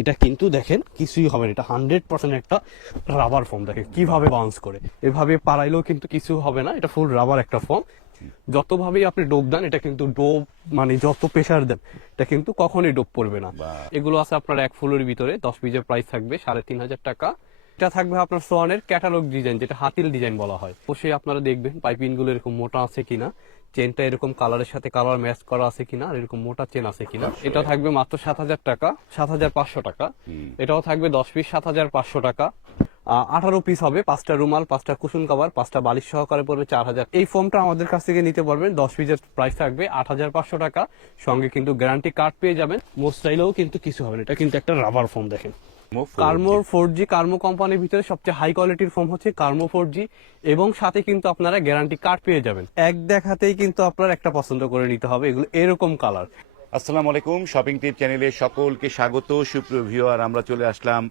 এটা কিন্তু দেখেন কিছুই হবে না, এটা 100% একটা রাবার ফোম। দেখেন কিভাবে বাউন্স করে, এভাবে পাড়াইলেও কিন্তু কিছু হবে না, এটা ফুল রাবার একটা ফোম। যতভাবেই আপনি ডোপ দেন এটা কিন্তু ডোপ মানে যত প্রেসার দেন এটা কিন্তু কখনোই ডোপ পড়বে না। এগুলো আছে আপনার এক ফুলের ভিতরে 10 পিসের প্রাইস থাকবে 3,500 টাকা। এটা থাকবে আপনার সোয়ানের ক্যাটালগ ডিজাইন, যেটা হাতিল ডিজাইন বলা হয়। অবশ্যই আপনারা দেখবেন পাইপিং গুলো এরকম মোটা আছে কিনা, চেনটা এরকম কালারের সাথে কালার ম্যাচ করা আছে কিনা, আর এরকম মোটা চেন আছে কিনা। এটা থাকবে মাত্র 7,000 টাকা, 7,500 টাকা। এটাও থাকবে 10 পিস 7,500 টাকা। 18 পিস হবে, 5টা রুমাল, 5টা কুশন কভার, 5টা বালিশ সহকারে পড়বে 4,000। এই ফোমটা আমাদের কাছ থেকে নিতে পারবেন, 10 পিসের প্রাইস থাকবে 8,500 টাকা। সঙ্গে কিন্তু গ্যারান্টি কার্ড পেয়ে যাবেন। মোস্টাইলেও কিন্তু কিছু হবে না, এটা কিন্তু একটা রাবার ফোম। দেখেন কার্মোর 4G, কার্মো কোম্পানির ভিতরে সবচেয়ে হাই কোয়ালিটির ফোম হচ্ছে কার্মো 4G, এবং সাথে কিন্তু আপনারা গ্যারান্টি কার্ড পেয়ে যাবেন। এক দেখাতেই কিন্তু আপনার একটা পছন্দ করে নিতে হবে, এগুলো এরকম কালার। আসসালামু আলাইকুম, শপিং টিপ চ্যানেলে সকলকে স্বাগত। সুপ্রিয় ভিউয়ার, আমরা চলে আসলাম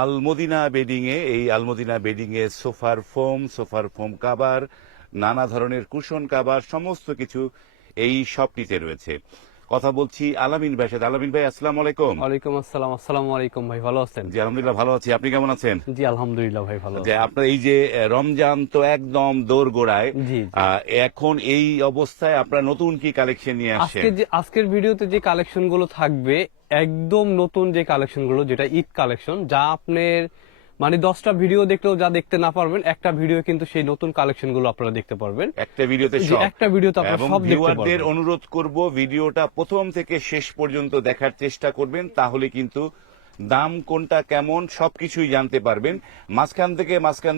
আলমদিনা বেডিং এ। এই আলমদিনা বেডিং এ সোফার ফোম কাভার, নানা ধরনের কুশন কাভার, সমস্ত কিছু এই শপটিতে রয়েছে। কথা বলছি আলামিন ভাইয়ের সাথে। আলামিন ভাই, আসসালামু আলাইকুম। ওয়ালাইকুম আসসালাম। আসসালামু আলাইকুম ভাই, ভালো আছেন? জি আলহামদুলিল্লাহ ভালো আছি, আপনি কেমন আছেন? জি আলহামদুলিল্লাহ ভাই, ভালো যে আছি। আপনার এই যে রমজান তো একদম দোরগোড়ায়, জি। এখন এই অবস্থায় আপনারা নতুন কি কালেকশন নিয়ে আসছেন? আজকের ভিডিওতে যে কালেকশন গুলো থাকবে একদম নতুন যে কালেকশন গুলো, যেটা ঈদ কালেকশন, যা আপনার মানে 10টা ভিডিও দেখলেও যা দেখতে না পারবেন, একটা ভিডিও কিন্তু সেই নতুন কালেকশন গুলো আপনারা দেখতে পারবেন একটা ভিডিওতে জি, সব। একটা ভিডিওতে আপনারা এবং সব দেখতে ভিউয়ারদের পারবেন। অনুরোধ করব ভিডিওটা প্রথম থেকে শেষ পর্যন্ত দেখার চেষ্টা করবেন, তাহলে কিন্তু দাম কোনটা কেমন সবকিছুই জানতে পারবেন। মাঝখান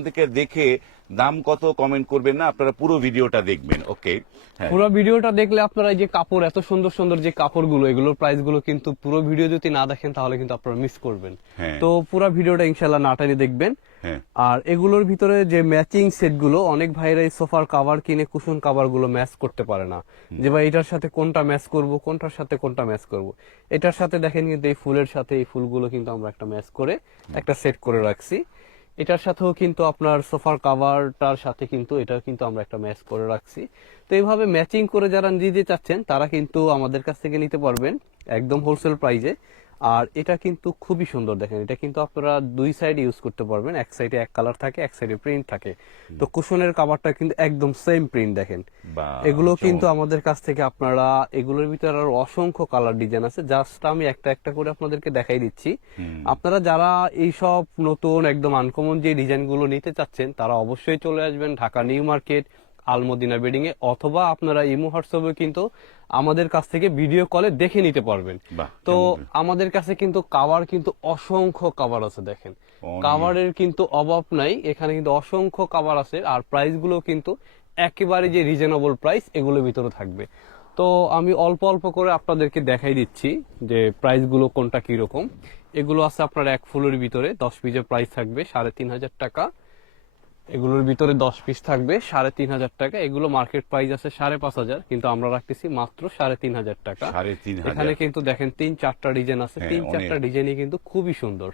থেকে দেখে দাম কত কমেন্ট করবেন না, আপনারা পুরো ভিডিওটা দেখবেন। ওকে, হ্যাঁ। পুরো ভিডিওটা দেখলে আপনারা এই যে কাপড়, এত সুন্দর সুন্দর যে কাপড়গুলো, এগুলোর প্রাইস গুলো কিন্তু পুরো ভিডিও যদি না দেখেন তাহলে কিন্তু আপনারা মিস করবেন। হ্যাঁ। তো পুরো ভিডিওটা ইনশাআল্লাহ না টেনে দেখবেন। হ্যাঁ। আর এগুলোর ভিতরে যে ম্যাচিং সেট গুলো, অনেক ভাইরা এই সোফার কাভার কিনে কুশন কাভার গুলো ম্যাচ করতে পারে না, যে ভাই এটার সাথে কোনটা ম্যাচ করব, কোনটার সাথে কোনটা ম্যাচ করব। এটার সাথে দেখেন কিন্তু এই ফুলের সাথে এই ফুলগুলো কিন্তু আমরা একটা ম্যাচ করে একটা সেট করে রাখছি। এটার সাথেও কিন্তু আপনার সোফার কাভারটার সাথে কিন্তু এটা কিন্তু আমরা একটা ম্যাচ করে রাখছি। তো এইভাবে ম্যাচিং করে যারা নিতে চাচ্ছেন তারা কিন্তু আমাদের কাছ থেকে নিতে পারবেন একদম হোলসেল প্রাইজে। আর এটা কিন্তু খুবই সুন্দর, দেখেন এটা কিন্তু আপনারা দুই সাইডে ইউজ করতে পারবেন, এক সাইডে এক কালার থাকে, এক সাইডে প্রিন্ট থাকে। তো কুশনের কাভারটা কিন্তু একদম সেম প্রিন্ট। দেখেন এগুলো কিন্তু আমাদের কাছ থেকে আপনারা, এগুলোর ভিতরে আরো অসংখ্য কালার ডিজাইন আছে, জাস্ট আমি একটা একটা করে আপনাদেরকে দেখাই দিচ্ছি। আপনারা যারা এইসব নতুন একদম আনকমন যে ডিজাইন গুলো নিতে চাচ্ছেন তারা অবশ্যই চলে আসবেন Dhaka New Market Almadina bedding এ, অথবা আপনারা ইমো হোয়াটসঅ্যাপে কিন্তু আমাদের কাছ থেকে ভিডিও কলে দেখে নিতে পারবেন। তো আমাদের কাছে কিন্তু কাভার কিন্তু অসংখ্য কাভার আছে, দেখেন কাভারের কিন্তু অভাব নাই, এখানে কিন্তু অসংখ্য কাভার আছে। আর প্রাইস গুলো কিন্তু একেবারে যে রিজনেবল প্রাইস এগুলোর ভিতরে থাকবে। তো আমি অল্প অল্প করে আপনাদেরকে দেখাই দিচ্ছি যে প্রাইস গুলো কোনটা কিরকম। এগুলো আছে আপনার এক ফুলের ভিতরে 10 পিসের প্রাইস থাকবে 3,500 টাকা। এগুলোর ভিতরে 10 পিস থাকবে 3,500 টাকা। এগুলো মার্কেট প্রাইস আছে 5,500, কিন্তু আমরা রাখতেছি মাত্র 3,500 টাকা। এখানে কিন্তু দেখেন 3-4টা ডিজাইন আছে, 3-4টা ডিজাইনই কিন্তু খুবই সুন্দর।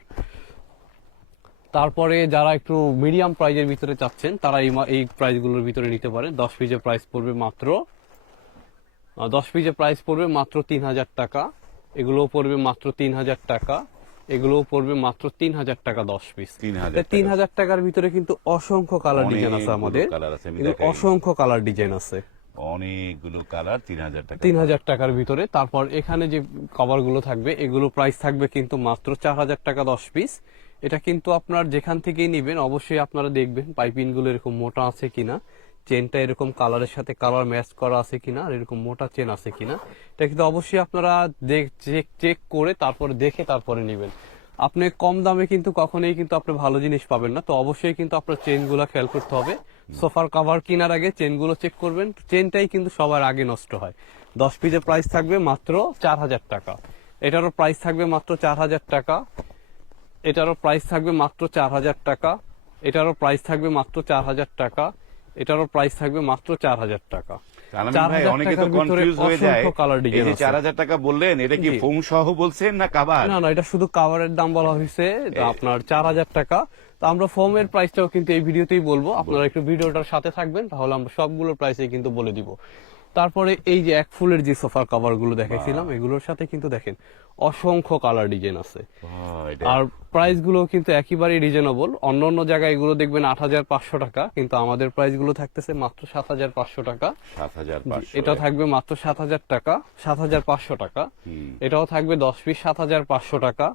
তারপরে যারা একটু মিডিয়াম প্রাইজের ভিতরে চাচ্ছেন তারা এই প্রাইস গুলোর ভিতরে নিতে পারেন। 10 পিসের প্রাইস পড়বে মাত্র 3,000 টাকা। এগুলো পড়বে মাত্র 3,000 টাকা। এগুলো পড়বে মাত্র 3,000 টাকা 10 পিস। 3,000 টাকার ভিতরে কিন্তু অসংখ্য কালার ডিজাইন আছে আমাদের, অসংখ্য কালার ডিজাইন আছে, অনেকগুলো কালার। 3,000 টাকার ভিতরে। তারপর এখানে যে কভার গুলো থাকবে এগুলো প্রাইস থাকবে কিন্তু মাত্র 4,000 টাকা 10 পিস। এটা কিন্তু আপনার যেখান থেকেই নিবেন অবশ্যই আপনারা দেখবেন পাইপিং গুলো এরকম মোটা আছে কিনা, চেনটা এরকম কালারের সাথে কালার ম্যাচ করা আছে কিনা, আর এরকম মোটা চেন আছে কিনা, এটা কিন্তু অবশ্যই আপনারা চেক করে তারপরে দেখে তারপরে নিবেন। আপনি কম দামে কিন্তু কখনোই কিন্তু আপনি ভালো জিনিস পাবেন না। তো অবশ্যই কিন্তু আপনার চেন গুলা খেয়াল করতে হবে। সোফার কভার কেনার আগে চেন গুলো চেক করবেন, চেনটাই কিন্তু সবার আগে নষ্ট হয়। 10 পিসের প্রাইস থাকবে মাত্র 4,000 টাকা। এটারও প্রাইস থাকবে মাত্র 4,000 টাকা। এটারও প্রাইস থাকবে মাত্র 4,000 টাকা। এটারও প্রাইস থাকবে মাত্র 4,000 টাকা। এটারও প্রাইস থাকবে মাত্র 4,000 টাকা। অনেকে তো কনফিউজ হয়ে যায়, এই যে 4,000 টাকা বললেন এটা কি ফোম সহ বলছেন না কাভার? না, এটা শুধু কাভারের দাম বলা হয়েছে আপনার 4,000 টাকা। তো আমরা ফোমের প্রাইসটাও কিন্তু এই ভিডিওতেই বলবো, আপনারা একটু ভিডিওটার সাথে থাকবেন, তাহলে আমরা সবগুলো প্রাইসে কিন্তু বলে দিব। তারপরে এই যে এক ফুলের যে সোফার কভার গুলো দেখাইছিলাম, এগুলোর সাথে কিন্তু দেখেন অসংখ্য কালার ডিজাইন আছে। আর প্রাইস গুলো কিন্তু একেবারেই রিজনেবল। অন্য অন্য জায়গায় এগুলো দেখবেন 8,500 টাকা, কিন্তু আমাদের প্রাইস গুলো থাকতেছে মাত্র 7,500 টাকা। 7,500, এটা থাকবে মাত্র 7,000 টাকা, 7,500 টাকা। এটাও থাকবে 10 পিস 7,500 টাকা।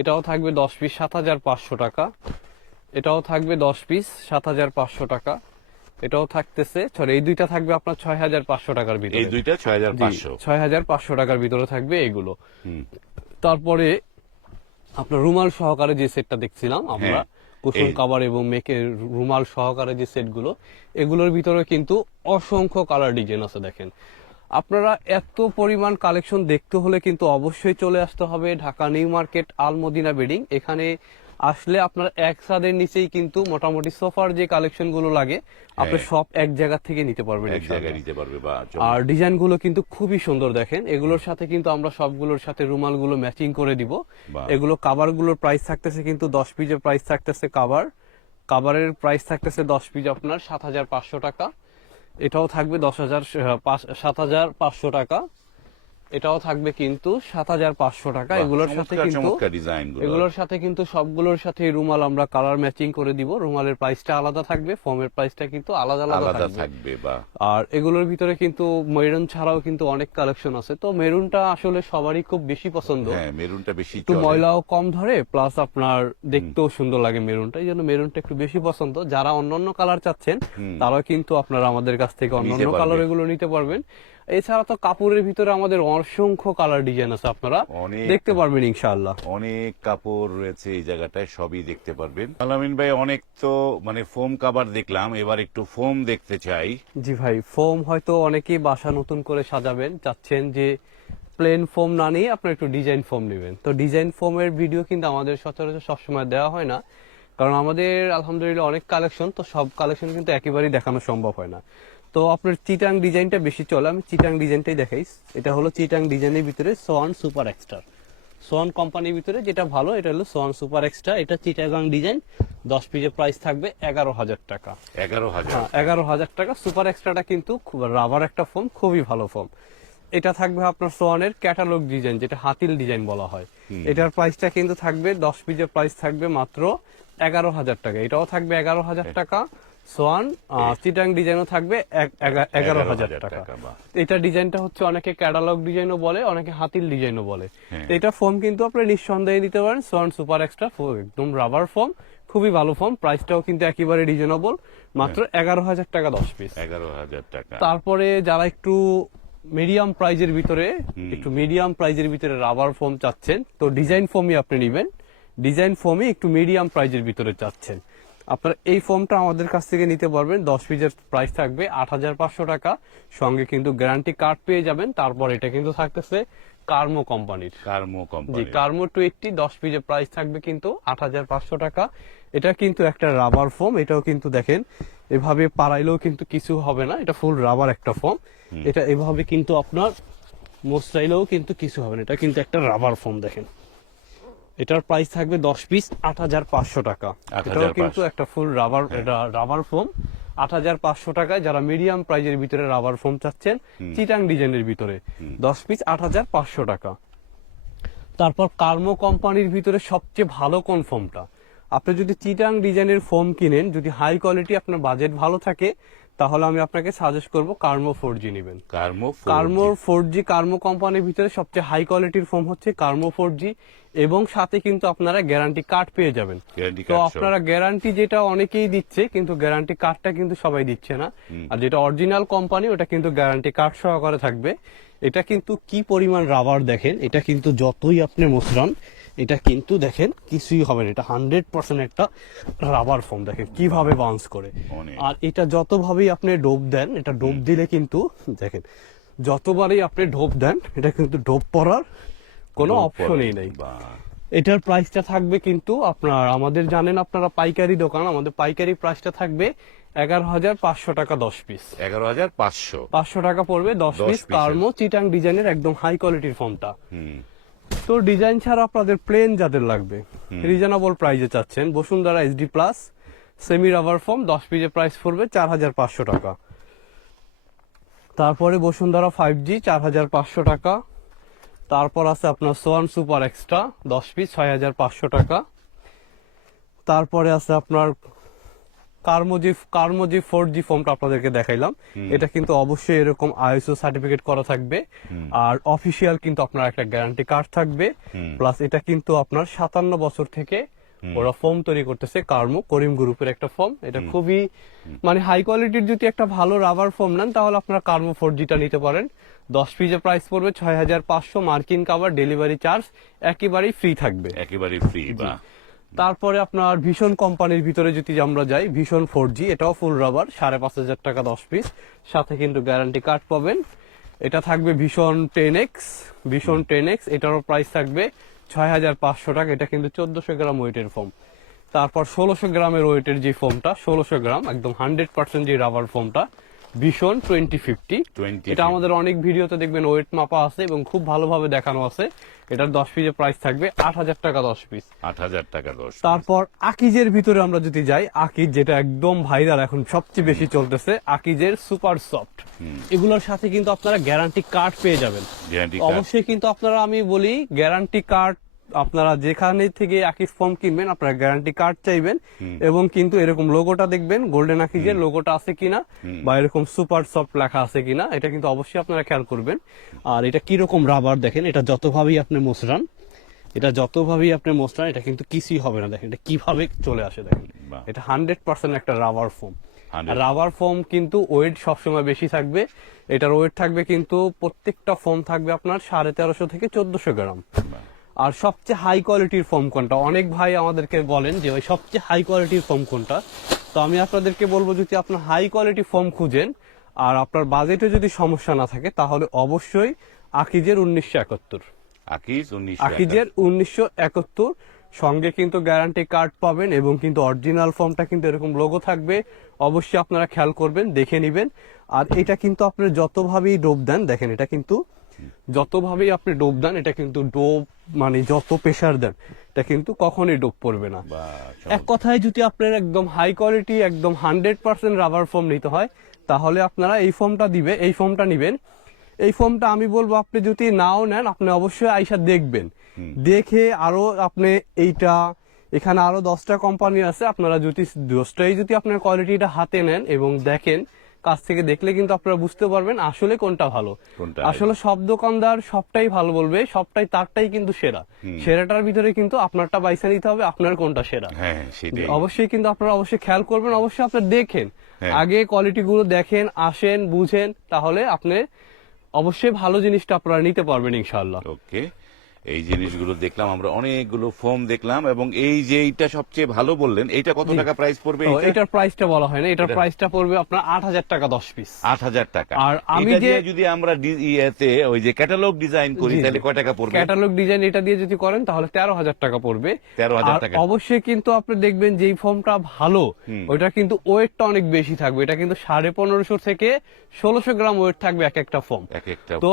এটাও থাকবে 10 পিস 7,500 টাকা। এটাও থাকবে 10 পিস 7,500 টাকা। এটাও থাকতেছে, এই দুইটা থাকবে আপনার 6,500 টাকার ভিতরে। এই দুইটা 6,500, 6,500 টাকার ভিতরে থাকবে এগুলো। তারপরে আপনার রুমাল সহকারে যে সেটটা দেখছিলাম আমরা, কুশন কাভার এবং মেকের রুমাল সহকারে যে সেটগুলো, এগুলোর ভিতরে কিন্তু অসংখ্য কালার ডিজাইন আছে। দেখেন, আপনারা এত পরিমাণ কালেকশন দেখতে হলে কিন্তু অবশ্যই চলে আসতে হবে Dhaka New Market Almadina bedding. এখানে আসলে আপনার এক ছাদের নিচেই কিন্তু মোটামুটি সোফার যে কালেকশন গুলো লাগে আপনি সব এক জায়গা থেকে নিতে পারবেন, এক জায়গায় নিতে পারবে। আর ডিজাইন গুলো কিন্তু খুবই সুন্দর। দেখেন, এগুলোর সাথে কিন্তু আমরা সবগুলোর সাথে রুমাল গুলো ম্যাচিং করে দিব। এগুলো কাভার গুলোর প্রাইস থাকতেছে কিন্তু 10 পিসের প্রাইস থাকতেছে কাভারের প্রাইস থাকতেছে 10 পিস আপনার 7,500 টাকা। এটাও থাকবে 7,500 টাকা। এটাও থাকবে কিন্তু 7,500 টাকা। এগুলোর সাথে কিন্তু সবগুলোর সাথে রুমাল আমরা কালার ম্যাচিং করে দিব। রুমালের প্রাইসটা আলাদা থাকবে, ফর্মের প্রাইসটা কিন্তু আলাদা আলাদা থাকবে। আর এগুলোর ভিতরে কিন্তু মেরুন ছাড়াও কিন্তু অনেক কালেকশন আছে। তো মেরুনটা আসলে সবারই খুব বেশি পছন্দ। মেরুনটা বেশি একটু ময়লাও কম ধরে, প্লাস আপনার দেখতেও সুন্দর লাগে মেরুনটা, এই জন্য মেরুনটা একটু বেশি পছন্দ। যারা অন্যান্য কালার চাচ্ছেন তারাও কিন্তু আপনারা আমাদের কাছ থেকে অন্যান্য কালার এগুলো নিতে পারবেন। এছাড়া তো কাপড়ের ভিতরে আমাদের অসংখ্য কালার ডিজাইন আছে, আপনারা দেখতে পারবেন ইনশাআল্লাহ। অনেক কাপড় রয়েছে এই জায়গাটায়, সবই দেখতে পারবেন। আলামিন ভাই, অনেক তো ফোম কভার দেখলাম, এবার একটু ফোম দেখতে চাই। জি ভাই, ফোম হয়তো অনেকেই বাসা নতুন করে সাজাবেন, চাচ্ছেন যে প্লেন ফোম না নিয়ে আপনার একটু ডিজাইন ফোম নেবেন। তো ডিজাইন ফোমের ভিডিও কিন্তু আমাদের সচরাচর সবসময় দেওয়া হয় না, কারণ আমাদের আলহামদুলিল্লাহ অনেক কালেকশন, তো সব কালেকশন কিন্তু একেবারেই দেখানো সম্ভব হয় না। তো আপনার চিটাং ডিজাইনটা বেশি চলে, আমি চিটাং ডিজাইনটাই দেখাই। এটা হলো চিটাং ডিজাইনের ভিতরে সোয়ান সুপার এক্সট্রা, সোয়ান কোম্পানির ভিতরে যেটা ভালো এটা হলো সোয়ান সুপার এক্সট্রা। এটা চিটাগাং ডিজাইন, 10 পিসের প্রাইস থাকবে 11,000 টাকা। 11,000 টাকা। সুপার এক্সট্রাটা কিন্তু রাবার একটা ফোম, খুবই ভালো ফোম। এটা থাকবে আপনার সোয়ানের ক্যাটালগ ডিজাইন, যেটা হাতিল ডিজাইন বলা হয়। এটার প্রাইসটা কিন্তু থাকবে 10 পিসের প্রাইস থাকবে মাত্র 11,000 টাকা। এটাও থাকবে 11,000 টাকা। সোয়ান চিটাং ডিজাইনও থাকবে 11,000 টাকা। এটা ডিজাইনটা হচ্ছে অনেকে ক্যাটালগ ডিজাইনও বলে, অনেকে হাতিল ডিজাইনও বলে। এটা ফোম কিন্তু আপনি নিঃসন্দেহে নিতে পারেন, সোয়ান সুপার এক্সট্রা, একদম রাবার ফোম, খুবই ভালো ফোম। প্রাইসটাও কিন্তু একেবারে রিজনেবল, মাত্র 11,000 টাকা 10 পিস। 11,000 টাকা। তারপরে যারা একটু মিডিয়াম প্রাইজের ভিতরে রাবার ফোম চাচ্ছেন, তো ডিজাইন ফোমই আপনি নেবেন। ডিজাইন ফোমই একটু মিডিয়াম প্রাইজের ভিতরে চাচ্ছেন, আপনার এই ফোমটা আমাদের কাছ থেকে নিতে পারবেন। 10 পিসের প্রাইস থাকবে 8,500 টাকা, সঙ্গে কিন্তু গ্যারান্টি কার্ড পেয়ে যাবেন। তারপর এটা কিন্তু থাকতেছে কার্মো কোম্পানির, জি কার্মো 20, 10 পিসের প্রাইস থাকবে কিন্তু 8,500 টাকা। এটা কিন্তু একটা রাবার ফোম, এটাও কিন্তু দেখেন এভাবে পাড়াইলেও কিন্তু কিছু হবে না, এটা ফুল রাবার একটা ফোম। এটা এভাবে কিন্তু আপনার মোস্টাইলেও কিন্তু কিছু হবে না, এটা কিন্তু একটা রাবার ফোম। দেখেন, এটার প্রাইস থাকবে 10 পিস 8,500 টাকা। এটাও কিন্তু একটা ফুল রাবার, এটা রাবার ফোম 8,500 টাকায়। যারা মিডিয়াম প্রাইজের ভিতরে রাবার ফোম চাচ্ছেন চিটাং ডিজাইনের ভিতরে, 10 পিস 8,500 টাকা। তারপর কার্মো কোম্পানির ভিতরে সবচেয়ে ভালো কোন ফোমটা, আপনি যদি চিটাং ডিজাইনের ফোম কিনেন, যদি হাই কোয়ালিটি আপনার বাজেট ভালো থাকে, তাহলে আমি আপনাকে সাজেস্ট করব কার্মো 4G নেবেন। কার্মো 4G কার্মো কোম্পানির ভিতরে সবচেয়ে হাই কোয়ালিটির ফোম হচ্ছে কার্মো 4G, এবং সাথে কিন্তু আপনারা গ্যারান্টি কার্ড পেয়ে যাবেন। তো আপনারা গ্যারান্টি যেটা অনেকেই দিচ্ছে, কিন্তু গ্যারান্টি কার্ডটা কিন্তু সবাই দিচ্ছে না। আর যেটা অরিজিনাল কোম্পানি ওটা কিন্তু গ্যারান্টি কার্ড সহকারে থাকবে। এটা কিন্তু কি পরিমাণ রাবার দেখেন, এটা কিন্তু যতই আপনি মোছরান এটা কিন্তু দেখেন কিছুই হবে না, এটা 100% একটা রাবার ফোম। দেখেন কিভাবে বাউন্স করে, আর এটা যতভাবেই আপনি ডোপ দেন, এটা ডোপ দিলে কিন্তু দেখেন যতবারই আপনি ডোপ দেন এটা কিন্তু ডোপ পড়ার কোনো অপশনই নেই। এটার প্রাইসটা থাকবে কিন্তু আপনার, আমাদের জানেন আপনারা পাইকারি দোকান, আমাদের পাইকারি প্রাইসটা থাকবে 11,500 টাকা 10 পিস। 11,500 টাকা পড়বে 10 পিস কার্মো চিটাং ডিজাইনের একদম হাই কোয়ালিটির ফোমটা। তো ডিজাইন ছাড়া আপনাদের প্লেন যাদের লাগবে, রিজনেবল প্রাইসে চাচ্ছেন, Bashundhara SD plus semi rubber foam 10 পিসের প্রাইস পড়বে 4,500 টাকা। তারপরে বসুন্ধরা 5G 4500 টাকা। তারপর আছে আপনার সোয়ান সুপার এক্সট্রা 10 পিস 6500 টাকা। তারপরে আছে আপনার কার্মোজি 4G ফোমটা আপনাদেরকে দেখাইলাম। এটা কিন্তু অবশ্যই এরকম আইএসও সার্টিফিকেট করা থাকবে, আর অফিসিয়াল কিন্তু আপনার একটা গ্যারান্টি কার্ড থাকবে। প্লাস এটা কিন্তু আপনার 57 বছর থেকে ওরা ফোম তৈরি করতেছে, করিম গ্রুপের একটা ফোম। এটা খুবই মানে হাই কোয়ালিটির। যদি একটা ভালো রাবার ফোম নেন তাহলে আপনারা কার্মো 4Gটা নিতে পারেন। 10 পিসের প্রাইস পড়বে 6500। মার্কিন কাভার, ডেলিভারি চার্জ একেবারেই ফ্রি থাকবে। একেবারে ফ্রি। বা তারপরে আপনার ভীষণ কোম্পানির ভিতরে যদি আমরা যাই, ভীষণ 4G, এটাও ফুল রাবার 5500 টাকা 10 পিস, সাথে কিন্তু গ্যারান্টি কার্ড পাবেন। এটা থাকবে ভীষণ 10X, এটারও প্রাইস থাকবে 6500 টাকা। এটা কিন্তু 1400 গ্রাম ওয়েটের ফোম। তারপর 1600 গ্রামের ওয়েটের যে ফোমটা, 1600 গ্রাম একদম 100% যে রাবার ফোমটা, ভীষণ 2050। এটা আমাদের অনেক ভিডিওতে দেখবেন ওয়েট মাপা আছে এবং খুব ভালোভাবে দেখানো আছে। এটার 10 পিসের প্রাইস থাকবে 8000 টাকা 10 পিস। 8000 টাকা 10। তারপর আকিজের ভিতরে আমরা যদি যাই, আকিজ যেটা একদম ভাইরাল এখন সবচেয়ে বেশি চলতেছে, আকিজের সুপার সফট। এগুলোর সাথে কিন্তু আপনারা গ্যারান্টি কার্ড পেয়ে যাবেন। অবশ্যই কিন্তু আপনারা, আমি বলি গ্যারান্টি কার্ড, আপনারা যেখানে থেকে আকিজ ফোম কিনবেন আপনারা গ্যারান্টি কার্ড চাইবেন, এবং কিন্তু এরকম লোগোটা দেখবেন, গোল্ডেন আকিজের লোগোটা আছে কিনা বা এরকম সুপার সফট লেখা আছে কিনা, এটা কিন্তু অবশ্যই আপনারা খেয়াল করবেন। আর এটা কিরকম রাবার দেখেন, এটা যতভাবেই আপনি মোচড়ান, এটা কিন্তু কিছুই হবে না। দেখেন এটা কিভাবে চলে আসে, দেখেন এটা 100% একটা রাবার ফোম। রাবার ফোম কিন্তু ওয়েট সবসময় বেশি থাকবে। এটার ওয়েট থাকবে কিন্তু প্রত্যেকটা ফোম থাকবে আপনার 1350 থেকে 1400 গ্রাম। আর সবচেয়ে হাই কোয়ালিটির ফোম কোনটা, অনেক ভাই আমাদেরকে বলেন যে ওই সবচেয়ে হাই কোয়ালিটির ফোম কোনটা। তো আমি আপনাদেরকে বলবো, যদি আপনার হাই কোয়ালিটি ফোম খুঁজেন আর আপনার বাজেটে যদি সমস্যা না থাকে, তাহলে অবশ্যই আকিজের 1971। আকিজের 1971 সঙ্গে কিন্তু গ্যারান্টি কার্ড পাবেন, এবং কিন্তু অরিজিনাল ফর্মটা কিন্তু এরকম লোগো থাকবে। অবশ্যই আপনারা খেয়াল করবেন, দেখে নেবেন। আর এটা কিন্তু আপনি যতভাবেই ডোব দেন, দেখেন এটা কিন্তু যতভাবেই আপনি ডোব দেন, এটা কিন্তু ডোব মানে যত প্রেসার দেন এটা কিন্তু কখনোই ডোব পড়বে না। এক কথায় যদি আপনার একদম হাই কোয়ালিটি একদম 100% রাবার ফোম নিতে হয়, তাহলে আপনারা এই ফোমটা নিবেন। এই ফোমটা আমি বলবো, আপনি যদি নাও নেন, আপনি অবশ্যই আইসা দেখবেন, দেখে আরো আপনি এখানে আরো 10টা কোম্পানি আছে, আপনারা যদি 10টাই যদি আপনার কোয়ালিটিটা হাতে নেন এবং দেখেন, কাছ থেকে দেখলে কিন্তু আপনারা বুঝতে পারবেন আসলে কোনটা ভালো। আসলে সব দোকানদার সবটাই ভালো বলবে, সবটাই তারটাই কিন্তু সেরা। সেরাটার ভিতরে কিন্তু আপনারটা বাইসা নিতে হবে, আপনার কোনটা সেরা। অবশ্যই কিন্তু আপনারা অবশ্যই খেয়াল করবেন, অবশ্যই আপনারা দেখেন, আগে কোয়ালিটি গুলো দেখেন, আসেন, বুঝেন, তাহলে আপনি অবশ্যই ভালো জিনিসটা আপনারা নিতে পারবেন ইনশাআল্লাহ। ওকে, এই জিনিসগুলো দেখলাম আমরা, অনেকগুলো ফোম দেখলাম, এবং এই যে এইটা সবচেয়ে ভালো বললেন, এইটা কত টাকা প্রাইস পড়বে? এটার প্রাইসটা বলা হয় না, এটার প্রাইসটা পড়বে আপনার 8000 টাকা 10 পিস। 8000 টাকা। আর আমি যদি আমরা ওই যে ক্যাটালগ ডিজাইন করি, তাহলে কয় টাকা পড়বে? ক্যাটালগ ডিজাইন এটা দিয়ে যদি করেন তাহলে 13000 টাকা পড়বে। 13000 টাকা। অবশ্যই কিন্তু আপনি দেখবেন যেই ফোমটা ভালো, ওইটা কিন্তু ওয়েটটা অনেক বেশি থাকবে। এটা কিন্তু 1550 থেকে 1600 গ্রাম ওয়েট থাকবে এক একটা ফোম। তো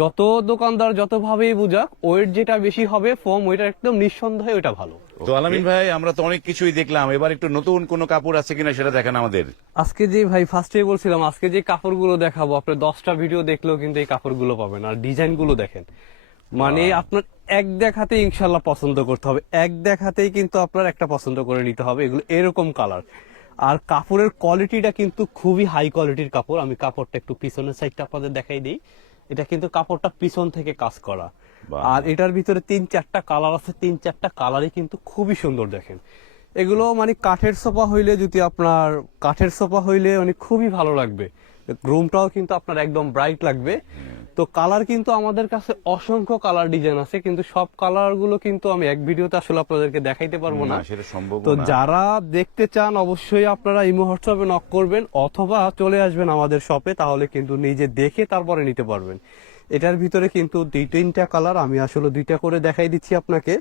যত দোকানদার যতভাবেই বুঝাক, ওয়েট যেটা বেশি হবে ফোম, ওইটা একদম নিঃসন্দেহে ওইটা ভালো। তো আলামিন ভাই, আমরা তো অনেক কিছুই দেখলাম, এবার একটু নতুন কোন কাপড় আছে কিনা সেটা দেখান আমাদের। আজকে যে ভাই ফার্স্টে বলছিলাম, আজকে যে কাপড়গুলো দেখাবো, আপনার 10টা ভিডিও দেখলেও কিন্তু এই কাপড়গুলো পাবেন। আর ডিজাইন গুলো দেখেন, মানে আপনার এক দেখাতে ইনশাল্লাহ পছন্দ করতে হবে, এক দেখাতেই কিন্তু আপনার একটা পছন্দ করে নিতে হবে। এগুলো এরকম কালার, আর কাপড়ের কোয়ালিটিটা কিন্তু খুবই হাই কোয়ালিটির কাপড়। আমি কাপড়টা একটু পিছনের সাইডটা আপনাদের দেখাই দিই। এটা কিন্তু কাপড়টা পিছন থেকে কাজ করা, আর এটার ভিতরে 3-4টা কালার আছে, 3-4টা কালারই কিন্তু খুবই সুন্দর। দেখেন এগুলো মানে কাঠের সোফা হইলে মানে খুবই ভালো লাগবে। রুমটাও কিন্তু আপনার একদম ব্রাইট লাগবে। তো কালার কিন্তু আমাদের কাছে অসংখ্য কালার ডিজাইন আছে, কিন্তু সব কালার গুলো কিন্তু আমি এক ভিডিওতে আসলে আপনাদেরকে দেখাইতে পারবো না, সেটা সম্ভব না। তো যারা দেখতে চান অবশ্যই আপনারা ইমো হোয়াটসঅ্যাপে নক করবেন, অথবা চলে আসবেন আমাদের শপে, তাহলে কিন্তু নিজে দেখে তারপরে নিতে পারবেন। এটার ভিতরে কিন্তু 2-3টা কালার, আমি আসলে 2টা করে দেখাই দিচ্ছি আপনাকে।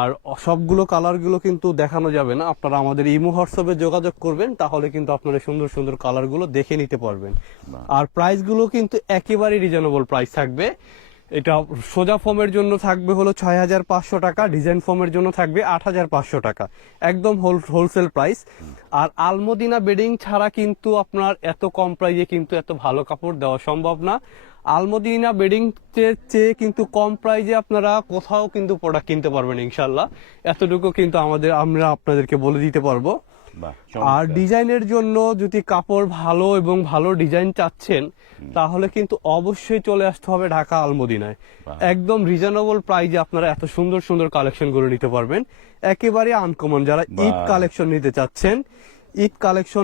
আর সবগুলো কালার গুলো কিন্তু দেখানো যাবে না, আপনারা আমাদের ইমো হোয়াটসঅ্যাপে যোগাযোগ করবেন, তাহলে কিন্তু আপনারা সুন্দর সুন্দর কালার গুলো দেখে নিতে পারবেন। আর প্রাইস গুলো কিন্তু একেবারে রিজনেবল প্রাইস থাকবে। এটা সোজা ফোমের জন্য থাকবে হলো 6,500 টাকা, ডিজাইন ফোমের জন্য থাকবে 8,500 টাকা, একদম হোলসেল প্রাইস। আর আলমদিনা বেডিং ছাড়া কিন্তু আপনার এত কম প্রাইসে কিন্তু এত ভালো কাপড় দেওয়া সম্ভব না। আলমদিনা বেডিং চেয়ে কিন্তু কম প্রাইসে আপনারা কোথাও কিন্তু প্রোডাক্ট কিনতে পারবেন ইনশাল্লাহ, এতটুকু কিন্তু আমরা আপনাদেরকে বলে দিতে পারবো। বাহ, আর চমৎকার। ডিজাইনের জন্য যদি কাপড় ভালো এবং ভালো ডিজাইন চাচ্ছেন তাহলে কিন্তু অবশ্যই চলে আসতে হবে ঢাকা আলমদিনায়। বাহ। একদম রিজনেবল প্রাইসে আপনারা এত সুন্দর সুন্দর কালেকশন গুলো নিতে পারবেন, একেবারে আনকমন। যারা ঈদ বাহ। কালেকশন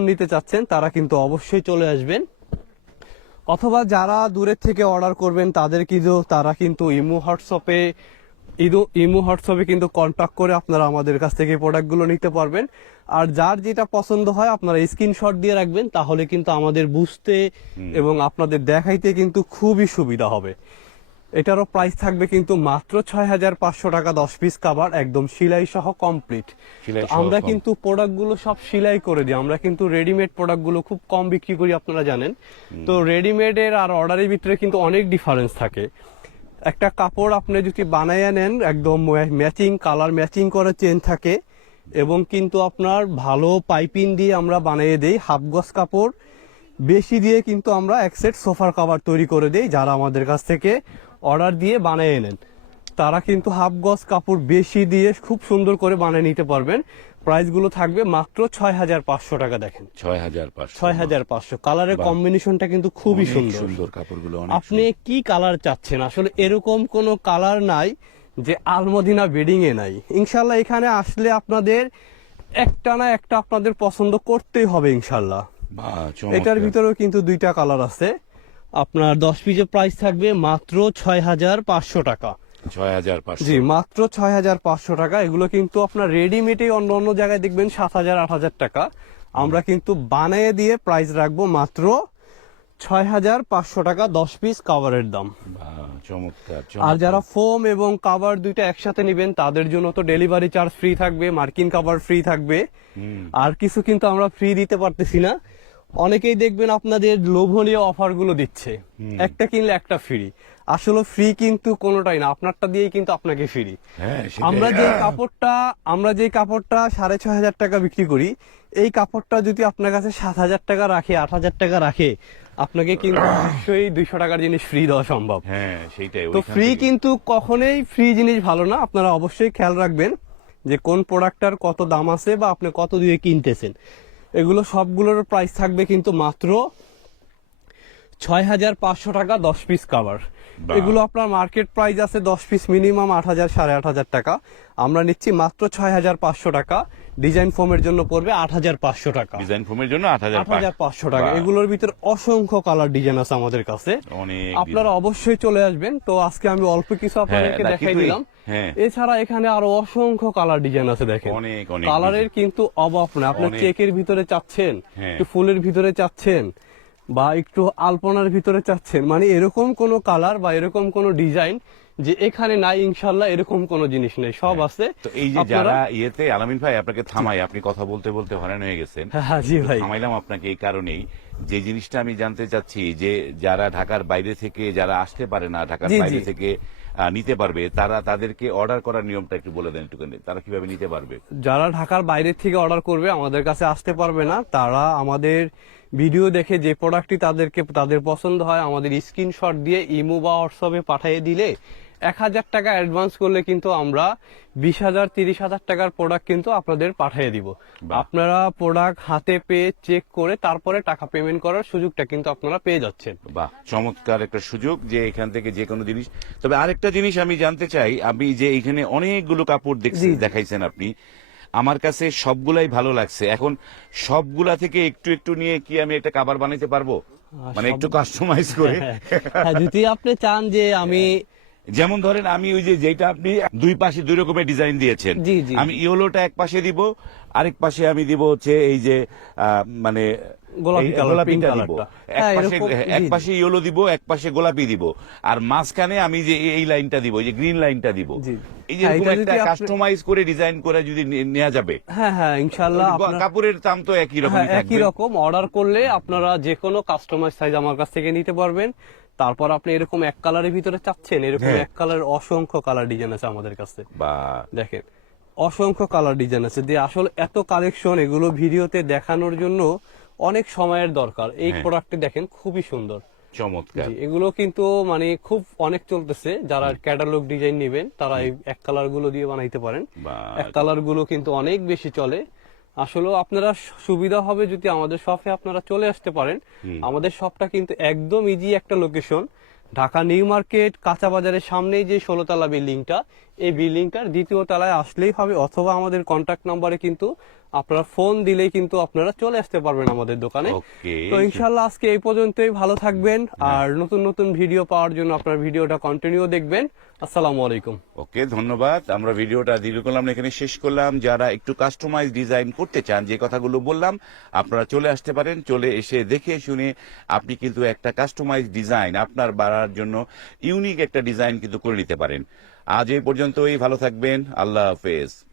নিতে চাচ্ছেন তারা কিন্তু অবশ্যই চলে আসবেন। অথবা যারা দূরের থেকে অর্ডার করবেন তারা কিন্তু ইমো হোয়াটসঅ্যাপে কিন্তু কন্ট্যাক্ট করে আপনারা আমাদের কাছ থেকে প্রোডাক্টগুলো নিতে পারবেন। আর যার যেটা পছন্দ হয় আপনারা স্ক্রিনশট দিয়ে রাখবেন, তাহলে কিন্তু আমাদের বুঝতে এবং আপনাদের দেখাইতে কিন্তু খুবই সুবিধা হবে। এটারও প্রাইস থাকবে কিন্তু মাত্র 6,500 টাকা, 10 পিস কাভার, একদম সেলাই সহ কমপ্লিট। সেলাই সহ আমরা কম। কিন্তু প্রোডাক্টগুলো সব সেলাই করে দিই, আমরা কিন্তু রেডিমেড প্রোডাক্টগুলো খুব কম বিক্রি করি, আপনারা জানেন। তো রেডিমেডের আর অর্ডারের ভিতরে কিন্তু অনেক ডিফারেন্স থাকে। একটা কাপড় আপনি যদি বানাইয়া নেন, একদম ম্যাচিং কালার ম্যাচিং করে চেন থাকে, এবং কিন্তু আপনার ভালো পাইপিং দিয়ে আমরা বানিয়ে দেই। হাফ গজ কাপড় বেশি দিয়ে কিন্তু আমরা এক সেট সোফার কভার তৈরি করে দেই। যারা আমাদের কাছ থেকে অর্ডার দিয়ে বানিয়ে নেন তারা কিন্তু হাফ গজ কাপড় বেশি দিয়ে খুব সুন্দর করে বানিয়ে নিতে পারবেন। প্রাইসগুলো থাকবে মাত্র 6,500 টাকা। দেখেন 6,500। 6,500, কালারের বাহ। কম্বিনেশনটা কিন্তু খুবই অনেক সুন্দর। সুন্দর কাপড়গুলো, অনেক আপনি কি কালার চাচ্ছেন? আসলে এরকম কোনো কালার নাই যে আলমদিনা বেডিং এ নাই। ইনশাল্লাহ এখানে আসলে আপনাদের একটা না একটা আপনাদের পছন্দ করতেই হবে ইনশাল্লাহ। বাহ, এটার চমৎকার। ভিতরেও কিন্তু দুইটা কালার আছে। আপনার 10 পিসের প্রাইস থাকবে মাত্র 6,500 টাকা। 6,500। জি, মাত্র 6,500 টাকা। এগুলো কিন্তু আপনার রেডিমেডে অন্য অন্য জায়গায় দেখবেন 7,000 8,000 টাকা, আমরা কিন্তু বানিয়ে দিয়ে প্রাইস রাখবো মাত্র 6,500 টাকা, 10 পিস কাভারের দাম। বাহ, চমৎকার আর চমৎকার। যারা ফোম এবং কাভার দুইটা একসাথে নেবেন তাদের জন্য তো ডেলিভারি চার্জ ফ্রি থাকবে, মার্কিন কাভার ফ্রি থাকবে। আর কিছু কিন্তু আমরা ফ্রি দিতে পারতেছি না। অনেকেই দেখবেন আপনাদের লোভনীয় অফার গুলো দিচ্ছে, একটা কিনলে একটা ফ্রি। আসলে ফ্রি কিন্তু কোনোটাই না, আপনারটা দিয়েই কিন্তু আপনাকে ফ্রি। হ্যাঁ, সেটাই। আমরা যে কাপড়টা 6,500 টাকা বিক্রি করি, এই কাপড়টা যদি আপনার কাছে 7,000 টাকা রাখে, 8,000 টাকা রাখে, আপনাকে কিন্তু অবশ্যই 200 টাকার জিনিস ফ্রি দেওয়া সম্ভব। হ্যাঁ, সেইটাই। তো ওইখান ফ্রি থেকে- কিন্তু কখনোই ফ্রি জিনিস ভালো না। আপনারা অবশ্যই খেয়াল রাখবেন যে কোন প্রোডাক্টটার কত দাম আছে বা আপনি কত দিয়ে কিনতেছেন। এগুলো সবগুলোর প্রাইস থাকবে কিন্তু মাত্র 6,500 টাকা, 10 পিস কাভার। বাহ। এগুলো আপনার মার্কেট প্রাইস আছে 10 পিস মিনিমাম 8,000 8,500 টাকা, আমরা নিচ্ছি মাত্র 6,500 টাকা। ডিজাইন ফোমের জন্য পড়বে 8,500 টাকা। ডিজাইন ফোমের জন্য 8,500। 8,500 টাকা। বাহ। এগুলোর ভিতরে অসংখ্য কালার ডিজাইন আছে আমাদের কাছে, অনেক আপনারা অবশ্যই চলে আসবেন। তো আজকে আমি অল্প কিছু আপনাদেরকে নাকি দেখাই তুই? দিলাম। হ্যাঁ। এছাড়া এখানে আরো অসংখ্য কালার ডিজাইন আছে, দেখেন অনেক অনেক কালারের কিন্তু অভাব না। আপনি অনেক। চেকের ভিতরে চাচ্ছেন, হ্যাঁ। একটু ফুলের ভিতরে চাচ্ছেন, বা একটু আলপনার ভিতরে চাচ্ছেন, মানে এরকম কোন কালার বা এরকম কোন ডিজাইন যে এখানে নাই, ইনশাল্লাহ এরকম কোন জিনিস নেই, সব আছে। তো এই যে আপনারা- যারা ইয়েতে আলামিন ভাই আপনাকে থামাই, আপনি কথা বলতে বলতে হয়রান হয়ে গেছেন। হ্যাঁ, জি ভাই। থামাইলাম আপনাকে এই কারণেই, যে জিনিসটা আমি জানতে চাচ্ছি যে যারা ঢাকার বাইরে থেকে যারা আসতে পারে না, ঢাকার জি, বাইরে জি। থেকে নিতে পারবে, তাদেরকে অর্ডার করার নিয়মটা একটু বলে দেন একটুখানি, তারা কিভাবে নিতে পারবে? যারা ঢাকার বাইরে থেকে অর্ডার করবে, আমাদের কাছে আসতে পারবে না, তারা আমাদের ভিডিও দেখে যে প্রোডাক্টটি তাদের পছন্দ হয় আমাদের স্ক্রিনশট দিয়ে ইমো বা হোয়াটসঅ্যাপে পাঠিয়ে দিলে 1,000 টাকা অ্যাডভান্স করলে কিন্তু আমরা 20,000 30,000 টাকার প্রোডাক্ট কিন্তু আপনাদের পাঠিয়ে দিব। বাহ। আপনারা প্রোডাক্ট হাতে পেয়ে চেক করে তারপরে টাকা পেমেন্ট করার সুযোগটা কিন্তু আপনারা পেয়ে যাচ্ছেন। বাহ, চমৎকার একটা সুযোগ যে এখান থেকে যে কোনো জিনিস। তবে আরেকটা জিনিস আমি জানতে চাই, আমি যে এখানে অনেকগুলো কাপড় জি। দেখাইছেন আপনি, আমার কাছে সবগুলাই ভালো লাগছে। এখন সবগুলা থেকে একটু একটু নিয়ে কি আমি একটা কাভার বানাইতে পারবো, মানে একটু কাস্টমাইজ করে? হ্যাঁ, যদি আপনি চান যে আমি যেমন ধরেন আমি ওই যে যেটা আপনি দুই পাশে দুই রকমের ডিজাইন দিয়েছেন, জি, জি। আমি ইয়েলোটা এক পাশে দিব, আরেক পাশে আমি দিব হচ্ছে এই যে মানে গোলাপি এই কালার, গোলাপিটা পিঙ্ক দিব, কালারটা। এক হ্যাঁ, পাশে এরকম, এক জি, জি। পাশে ইয়েলো দিব, এক পাশে গোলাপি দিব, আর মাঝখানে আমি যে এই লাইনটা দিব, এই যে গ্রিন লাইনটা দিব। জি। এই যে হ্যাঁ, এরকম এটা একটা যদি আপনি- কাস্টমাইজ করে ডিজাইন করে যদি নেওয়া যাবে, হ্যাঁ হ্যাঁ, ইনশাল্লাহ আপনার- কাপড়ের দাম তো একই রকম হ্যাঁ, একই রকম। অর্ডার করলে আপনারা যে কোনো কাস্টমাইজ সাইজ আমার কাছ থেকে নিতে পারবেন। তারপর আপনি এরকম এক কালারের ভিতরে চাচ্ছেন, এরকম হ্যাঁ। এক কালারের অসংখ্য কালার ডিজাইন আছে আমাদের কাছে। বা দেখেন অসংখ্য কালার ডিজাইন আছে, যে আসলে এত কালেকশন এগুলো ভিডিওতে দেখানোর জন্য অনেক সময়ের দরকার। এই হ্যাঁ। প্রোডাক্টটি দেখেন খুবই সুন্দর। চমৎকার। জি, এগুলো কিন্তু মানে খুব অনেক চলতেছে। যারা ক্যাটালগ ডিজাইন নেবেন তারা এই এক কালার গুলো দিয়ে বানাইতে পারেন। বা এক কালার গুলো কিন্তু অনেক বেশি চলে। আসলে আপনারা সুবিধা হবে যদি আমাদের শপে আপনারা চলে আসতে পারেন। আমাদের শপটা কিন্তু একদম ইজি একটা লোকেশন, ঢাকা নিউ মার্কেট কাঁচা বাজারের সামনেই যে 16তলা বিল্ডিংটা, এই বিল্ডিংটার দ্বিতীয় তলায় আসলেই হবে, অথবা আমাদের কন্ট্যাক্ট নাম্বারে কিন্তু আপনারা ফোন দিলেই কিন্তু আপনারা চলে আসতে পারবেন আমাদের দোকানে। ওকে। তো ইনশাল্লাহ আজকে এই পর্যন্তই, ভালো থাকবেন। আর নতুন নতুন ভিডিও পাওয়ার জন্য আপনার ভিডিওটা কন্টিনিউ দেখবেন। আসসালামু আলাইকুম। ওকে, ধন্যবাদ। আমরা ভিডিওটা দীর্ঘ করলাম না, এখানে শেষ করলাম। যারা একটু কাস্টমাইজ ডিজাইন করতে চান, যে কথাগুলো বললাম, আপনারা চলে আসতে পারেন। চলে এসে দেখে শুনে আপনি কিন্তু একটা কাস্টমাইজ ডিজাইন আপনার বাড়ার জন্য ইউনিক একটা ডিজাইন কিন্তু করে নিতে পারেন। আজ এই পর্যন্তই, ভালো থাকবেন। আল্লাহ হাফেজ।